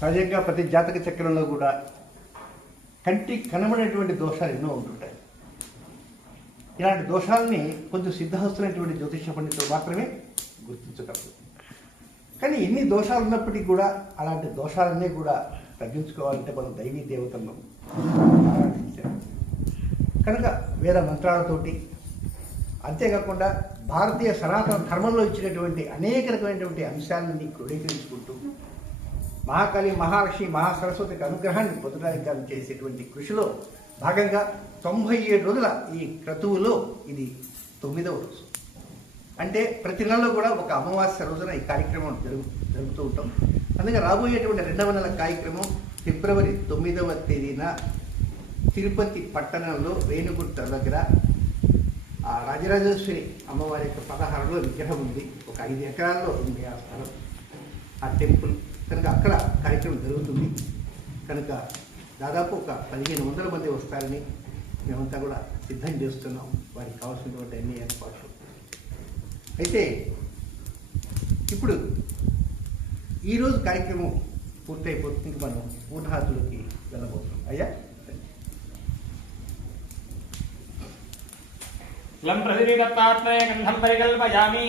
సహజంగా ప్రతి జాతక చక్రంలో కూడా కంటి కనబడేటువంటి దోషాలు ఎన్నో ఉంటుంటాయి. ఇలాంటి దోషాలని కొంచెం సిద్ధహస్తులైనటువంటి జ్యోతిష పండితులు మాత్రమే గుర్తించగలరు. కానీ ఎన్ని దోషాలు ఉన్నప్పటికీ కూడా అలాంటి దోషాలన్నీ కూడా తగ్గించుకోవాలంటే మనం దైవీ దేవతలను ఆరాధించాలి. కనుక వేద మంత్రాలతోటి అంతేకాకుండా భారతీయ సనాతన ధర్మంలో ఇచ్చినటువంటి అనేక రకమైనటువంటి అంశాలని క్రోడీకరించుకుంటూ మహాకాళి మహాలక్ష్మి మహాసరస్వతికి అనుగ్రహాన్ని పొందడానికి గాను చేసేటువంటి కృషిలో భాగంగా తొంభై ఏడు రోజుల ఈ క్రతువులో ఇది తొమ్మిదవ రోజు. అంటే ప్రతి నెలలో కూడా ఒక అమావాస్య రోజున ఈ కార్యక్రమం జరుగు జరుగుతూ ఉంటాం. అందుకే రాబోయేటువంటి రెండవ నెల కార్యక్రమం ఫిబ్రవరి తొమ్మిదవ తేదీన తిరుపతి పట్టణంలో రేణుగుట్ట దగ్గర ఆ రాజరాజేశ్వరి అమ్మవారి యొక్క పదహారులో విగ్రహం ఉంది. ఒక ఐదు ఎకరాల్లో ఉంది ఆ స్థలం. ఆ టెంపుల్. కనుక అక్కడ కార్యక్రమం జరుగుతుంది. కనుక దాదాపు ఒక పదిహేను వందల మంది వస్తారని మేమంతా కూడా సిద్ధం చేస్తున్నాం. వారికి కావాల్సినటువంటి అన్ని ఏర్పాట్లు. అయితే ఇప్పుడు ఈరోజు కార్యక్రమం పూర్తయిపోతుంది. మనం పూర్ణహాతులకి వెళ్ళబోతున్నాం. అయ్యా లం ప్రతిదత్తాత్మయ గంధం పరికల్పయామి.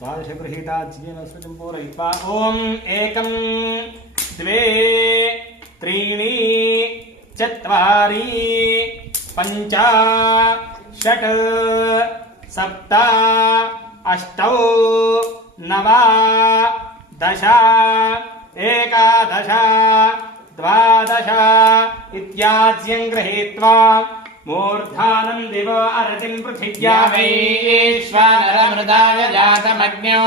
द्वादशगृहीता जीवेन स्मृतिं पूरयित्वा ॐ एकं, द्वे, त्रीणि, चत्वारि, पञ्च, षट्, सप्त, अष्टौ, नव, दश, एकादश, द्वादश इत्याज्यं गृहीत्वा मूर्धानं दिवो अरतिं पृथिव्या वैश्वानरमृदाय जातमग्न्यो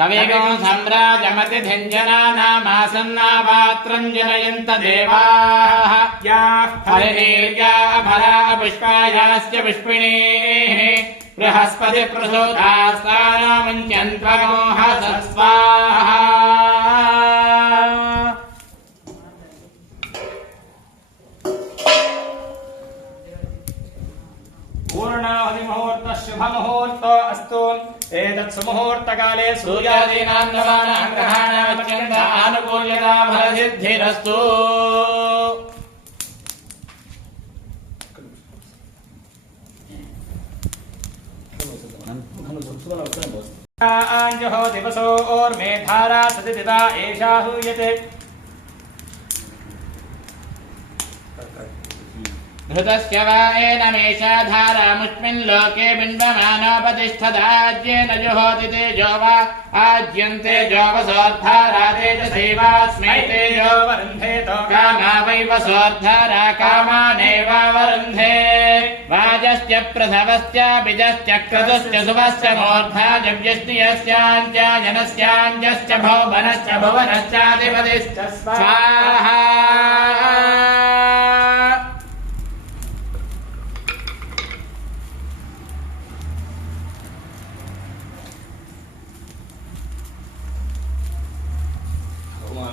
कविगो सम्राजमतिधिञ्जनानामासन्नापात्रम् जनयन्त देवाः याः हरिणीर्या फला पुष्पायाश्च पुष्पिणेः बृहस्पति प्रसूतास्तानामुञ्चन्त्वगोहसस्वाहा पूर्णाहुतिमुहूर्तः शुभमुहूर्तो अस्तु एतत् सुमुहूर्तकाले सूर्यादीनां सूर्यादीनां ग्रहाणामत्यन्त आनुकूल्यता फलसिद्धिरस्तु आञ्जहो दिवसोर्मेधारा सतिदिता एषा हूयते धृतस्य वा एनमेषा धारामुष्मिन् लोके बिम्बमानोपतिष्ठदाज्येन जुहोति तेजो वा आज्यन्ते जोवसोद्धारा तेजसैवास्मै तेजो वरुन्धे तो कामा वै वसोद्धारा कामानेवावरुन्धे वाजश्च प्रसवश्च बिजश्च क्रतुश्च सुवश्च मूर्धा जव्यस्नियस्याञ्चायनस्याञ्जश्च भौवनश्च भुवनश्चाधिपतिश्च स्वाहा।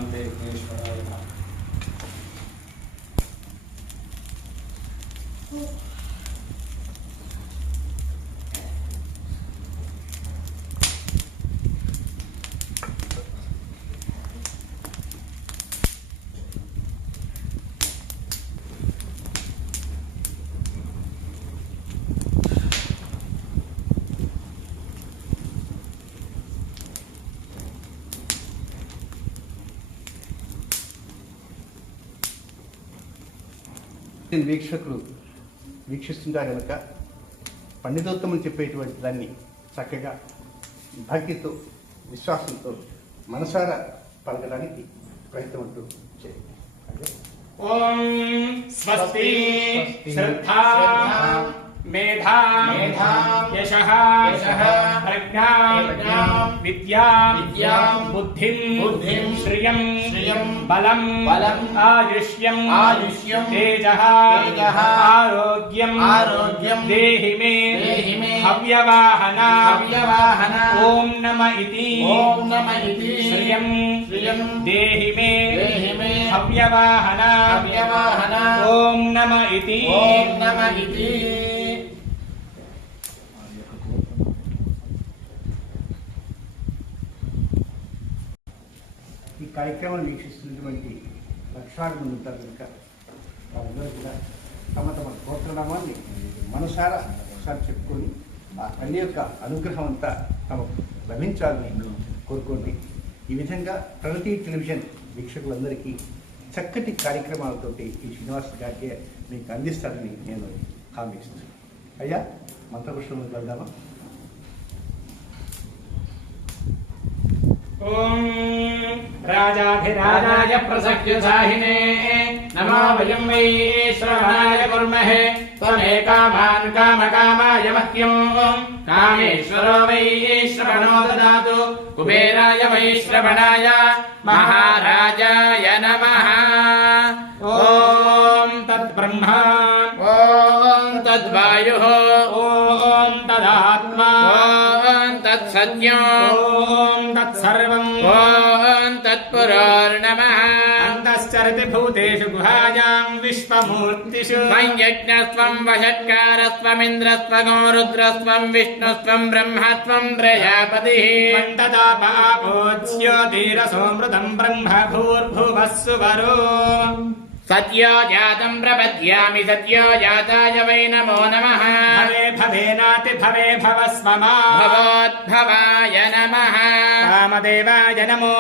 I'm taking Shanti Krishna Arama. వీక్షకులు వీక్షిస్తుంటా కనుక పండితోత్తములు చెప్పేటువంటి దాన్ని చక్కగా భక్తితో విశ్వాసంతో మనసారా పలకడానికి ప్రయత్నం అంటూ చేయండి ఓం స్వస్తి. శ్రద్ధా मेधा यशः प्रज्ञाम् विद्याम् बुद्धिम् श्रियम् बलम् आयुष्यम् तेजः ओम देहि मे हव्यवाहन नम इति श्रियम् देहि मे हव्यवाहन ॐ नम इति। కార్యక్రమాన్ని వీక్షిస్తున్నటువంటి లక్షలాది మంది ఉంటారు కనుక వాళ్ళందరూ కూడా తమ తమ గోత్రనామాన్ని మనసారా ఒకసారి చెప్పుకొని ఆ తల్లి యొక్క అనుగ్రహం అంతా తమకు లభించాలని కోరుకోండి. ఈ విధంగా ప్రగతి టెలివిజన్ వీక్షకులందరికీ చక్కటి కార్యక్రమాలతోటి ఈ శ్రీనివాస్ గారికి మీకు అందిస్తారని నేను హామీ ఇస్తున్నాను. అయ్యా మంత్రపుష్పం వెళ్దామా ఓం రాజాధిరాజాయ ప్రసఖ్యసాహినే నమో వయం వై శ్రవణాయ కుర్మహే త్వమేకామాన్ కామకామాయ మహ్యం కామేశ్వరో వై శ్రవణో దదాతు కుబేరాయ వై శ్రవణాయ మహారాజాయ నమః ఓం తద్బ్రహ్మా ఓం తద్వాయుః ఓం తదాత్మా ఓం తత్సత్యం ఓం తత్సర్వం ఓం తత్పురోర్నమః అంతశ్చరతి భూతేషు గుహాయాం విశ్వమూర్తిషు సంయజ్ఞస్త్వం వషట్కారస్త్వమింద్రస్త్వగో రుద్రస్త్వం విష్ణుస్త్వం బ్రహ్మత్వం ప్రజాపతి మంటదాపాపోజ్యోతిరసోమృతం బ్రహ్మ భూర్భువస్సు వరో సత్యో జాతం ప్రపద్యామి సత్యో జాతాయ వై నమో నమః. భవే భవేనాతి భవే భవస్వమా భవోద్భవాయ నమః. రామదేవాయ నమో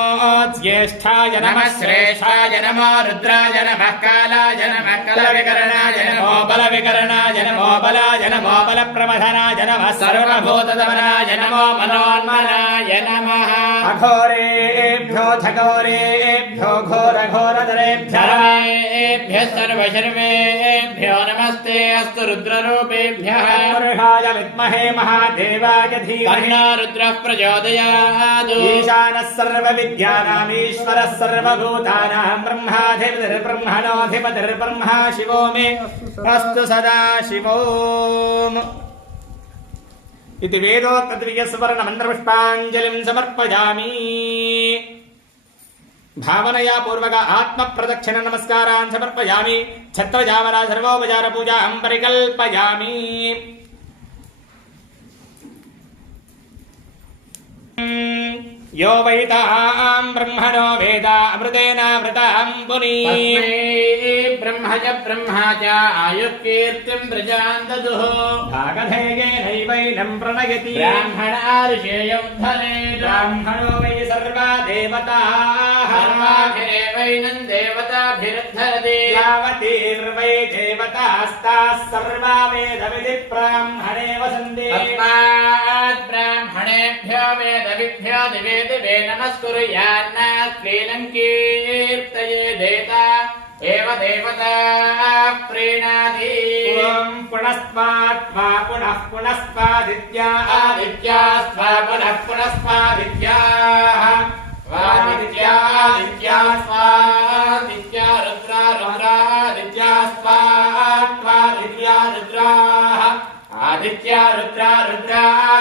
జ్యేష్ఠాయ నమ. శ్రేష్ఠాయ నమో రుద్రాయ నమః. కాలాయ నమః. కలవికరణాయ నమో బలవికరణాయ నమో బలాయ నమో బల ప్రమథనాయ నమ. సర్వభూతదమనాయ నమో మనోన్మనాయ నమః. సర్వేభ్యः సర్వశర్వేభ్యో నమస్తే అస్తు రుద్రరూపేభ్యः పురుషాయ విద్మహే మహాదేవాయ ధీమహి రుద్రः ప్రచోదయాదు ఈశానः సర్వవిద్యానామీశ్వరः సర్వభూతానాం బ్రహ్మాధిపతిర్బ్రహ్మణోऽధిపతిర్బ్రహ్మా శివో మే అస్తు సదా శివోమ్ ఇది వేదోక్తద్వియస్వర్ణమంత్రపుష్పాంజలిం సమర్పయామి భావనయా పూర్వక ఆత్మ ప్రదక్షిణ నమస్కారాన్ సమర్పయామి ఛత్రజావరా సర్వోపచార పూజాం పరికల్పయామి. यो वैताम् ब्रह्मणो वेद अमृतेनावृताम् पुनी तस्मै ब्रह्म च ब्रह्मा च आयुः कीर्तिम् प्रजाम् ददुः भागधेयेनैवैनम् प्रणयति ब्राह्मण ऋषेयम् धने ब्राह्मणो वै सर्वा देवताः सर्वाभिरेवैनम् देवताभिरुद्धरति यावतीर्वै देवतास्ताः सर्वा वेदविधि ब्राह्मणे वसन्ति तस्मात् ब्राह्मणेभ्यो वेदविभ्यो दिवे दिवे नमस्कुर्यान्नास्त्रीणम् कीर्तये देता एव देवता प्रीणाति त्वम् पुनस्त्वात्मा पुनः पुनस्त्वादित्या आदित्यास्त्वा पुनः पुनस्त्वादित्याः स्वादित्या आदित्या स्वादित्या रुद्रा रुद्रादित्या स्वात्वादित्या रुद्राः आदित्या रुद्रा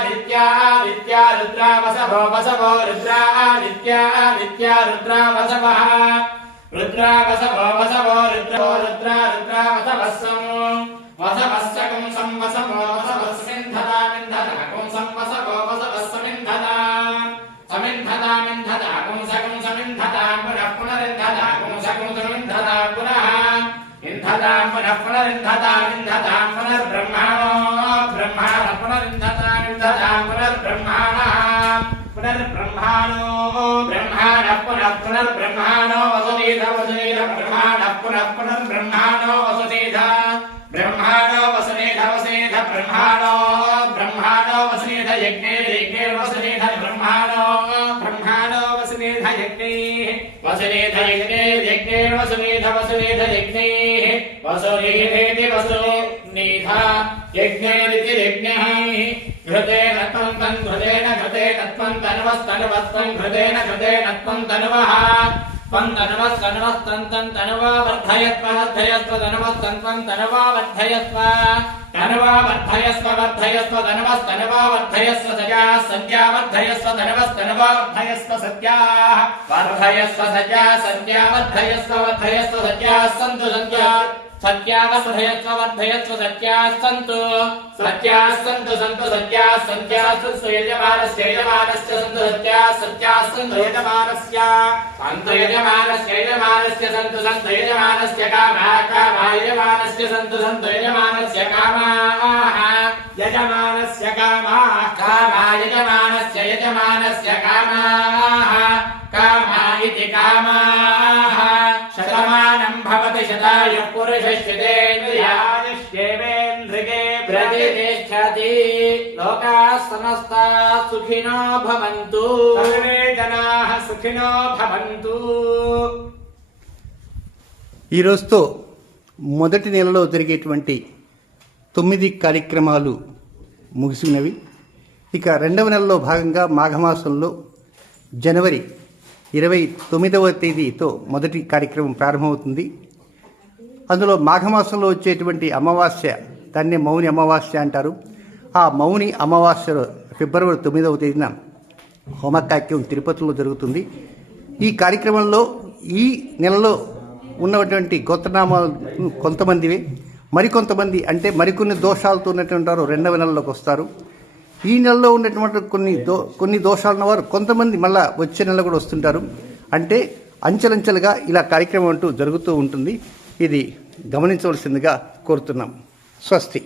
रुद्रादित्या आदित्या रुद्रा वसवो वसवो रुद्रा आदित्या आदित्या रुद्रा वसवः रुद्रा वसवो वसवो रुद्रो रुद्रा रुद्रा वसवस्सम् वसवस्सकं संवसवो वसवस्मिन्धता मिन्धता कुंसं वसवो वसवस्समिन्धता समिन्धता मिन्धता कुंसकं समिन्धता पुनः पुनरिन्धता कुंसकं समिन्धता पुनः इन्धता पुनः पुनरिन्धता వసుదేధ వసుదేధ బ్రహ్మాణ పునః పునర్ బ్రహ్మాణో వసుదేధ బ్రహ్మాణో వసుదేధ వసేధ బ్రహ్మాణో. బ్రహ్మాణో వసుదేధ యజ్ఞే యజ్ఞే వసుదేధ బ్రహ్మాణో. బ్రహ్మాణో వసుదేధ तन्वः ధనవస్తనవాధయస్వ ధనవాధయస్వ వర్ధయస్వ ధనవస్తనవాధయస్వ సజా సద్యావర్ధయస్వ ధనవస్తనవాధయస్వ సత్యా వర్ధయస్వ సజా సద్యావర్ధయస్వ వర్ధయస్వ సత్యా సంతు సంఖ్యా सत्याः सन्तु सत्याः सन्तु सन्तु सत्याः सत्याः सन्तु यजमानस्य यजमानस्य सन्तु सत्याः सत्याः सन्तु यजमानस्य सन्तु यजमानस्य यजमानस्य सन्तु सन्तु यजमानस्य कामाः कामाः यजमानस्य सन्तु सन्तु यजमानस्य कामाः यजमानस्य कामाः कामा यजमानस्य यजमानस्य कामाः कामा इति कामाः शतमानं भवति शतायुः पुरुषश्चितेन्द्रियायुष्येवेन्द्रिये प्रतिष्ठति लोकाः समस्ताः सुखिनो भवन्तु सर्वे जनाः सुखिनो भवन्तु ఈ రోజుతో మొదటి నెలలో జరిగేటువంటి తొమ్మిది కార్యక్రమాలు ముగిసినవి ఇక రెండవ నెలలో భాగంగా మాఘమాసంలో జనవరి ఇరవై తొమ్మిదవ తేదీతో మొదటి కార్యక్రమం ప్రారంభమవుతుంది అందులో మాఘమాసంలో వచ్చేటువంటి అమావాస్య దాన్ని మౌని అమావాస్య అంటారు. ఆ మౌని అమావాస్య ఫిబ్రవరి తొమ్మిదవ తేదీన హోమ కార్యక్రమం తిరుపతిలో జరుగుతుంది. ఈ కార్యక్రమంలో ఈ నెలలో ఉన్నటువంటి గోత్రనామాలు కొంతమందివి. మరికొంతమంది అంటే మరికొన్ని దోషాలతో ఉన్నటువంటి వారు రెండవ నెలలోకి వస్తారు. ఈ నెలలో ఉన్నటువంటి కొన్ని దో కొన్ని దోషాలు ఉన్నవారు కొంతమంది మళ్ళా వచ్చే నెల కూడా వస్తుంటారు. అంటే అంచెలంచెలుగా ఇలా కార్యక్రమం అంటూ జరుగుతూ ఉంటుంది. ఇది గమనించవలసిందిగా కోరుతున్నాం. స్వస్తి.